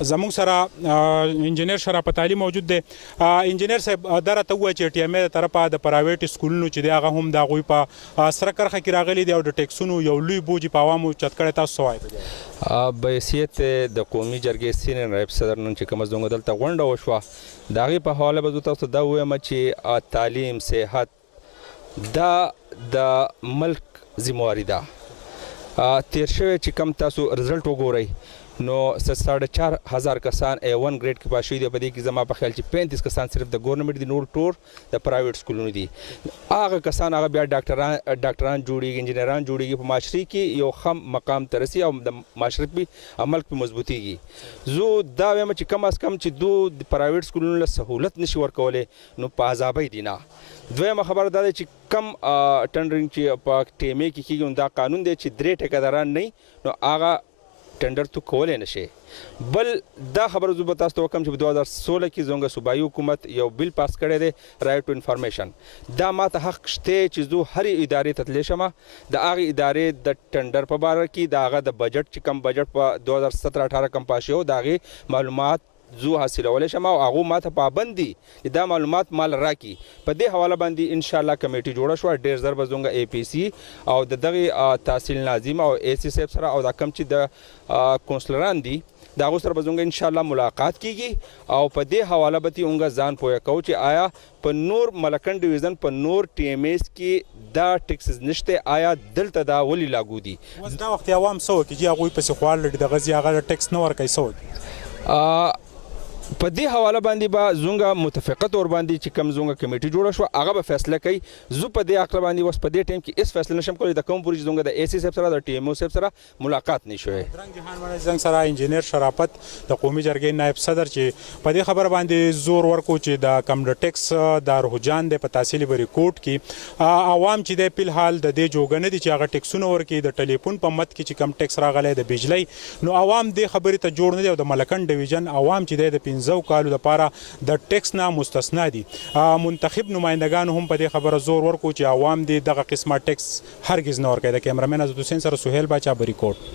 زموږ سره انجینر شرافت علي موجود دی. انجینر صاحب دا راته ووایه چې ټي ام ای د طرفه د پرایویټ سکولونو چې دی هغه هم د هغوی په سره کرښه کې راغلي دي او د ټیکسونو یو لوی بوج په عوامو چت کړی. تاسو څه وایئ؟ به حیثیت د قومي جرګې سینیئر نایب صدر نن چې کومه زموږ دلته غونډه وشوه د هغې په حواله به زه تاسو ته دا ووایم چې تعلیم صحت دا د ملک ذمواري ده. تیر شوی چې کم تاسو رزلټ وګورئ نو 4,500 کسان A1 ګریډ کې پاس شوي دي. په دې کې زما په خیال چې 35 کسان صرف د ګورنمنټ دي، نور ټول د پرایویټ سکولونو دي. هغه کسان هغه بیا ډاکټران جوړېږي، انجینران جوړېږي، په معاشري کې یو ښه مقام ته رسي او د معاشرت په ملک په مضبوطېږي. زه دا وایم چې کم از کم چې دو د پرایویټ سکولونو له سهولت نشي ورکولی نو په عذابۍ دي نه. دویمه خبره دا ده چې کم ټنډرینګ چې په ټي ام ای کې کېږي نو دا قانون دی چې 3 ټیکهداران نه نو هغه ټنډر تو کولی نه شي. بل دا خبره زه به تاسو ته وکړم چې په 2016 کې زموږ صوبایي حکومت یو بل پاس کړی دی رایټ ټو انفارمیشن. دا ماته حق شته چې زه هرې ادارې ته تللی شم د هغې ادارې د ټنډر په باره کې د هغه د بجټ چې کم بجټ په 2017-18 کم پاس شوی د هغې معلومات زه حاصلولی شم او هغو ماته پابند دي چې دا معلومات مال راکړي. په دې حواله باندې انشاءالله کمیټي جوړه شوه. ډېر ژر به زموږ اے پی سی او د دغې تحصیل ناظم او اے سی صاحب سره او دا کم چې د کونسلران دي د هغو سره به زموږ انشاءالله ملاقات کیږي او په دې حواله به موږ ځان پوهه کوو چې آیا په نور ملکن ډویژن په نور ټي ام ایز کې دا ټیکسز نشته، آیا دلته دا ولې لاګو دي؟ اوس دا وخت عوام څه وکړي چې هغوی پسې خوار لري دغه ځای هغه ټیکس نه ورکوي، څه وکړي؟ په دې حواله باندې به زموږ متفقه طور باندې چې کوم زموږ کمیټي جوړه شوه هغه به فیصله کوي. زه په دې عقله باندې اوس په دې ټایم کې هېڅ فیصله نشم کولی د کوم پورې چې زموږ د اے سی صاحب سره د ټي ام او صاحب سره ملاقات نه شوی. درنګ جهان مړی زنګ سره انجینر شرافت د قومي جرګې نایب صدر چې په دې خبره باندې زور ورکو چې د کم د ټیکس د رجحان دی په تحصیلي بریکوټ کې عوام چې دی فلحال د دې جوګه نه دي چې هغه ټیکسونه ورکړي. د ټلیفون په مد کې چې کم ټیکس راغلی د بجلۍ نو عوام دې خبرې ته جوړ نه دي او د ملکن ډویژن عوام چې دی د 15 کالو دپاره د ټیکس نه مستثنا دي. منتخب نمایندګانو هم په دې خبره زور ورکو چې عوام دې دغه قسمه ټیکس هرګز نه ورکوي. د کیمرامین عزت حسین سره سهیل باچا بریکوټ.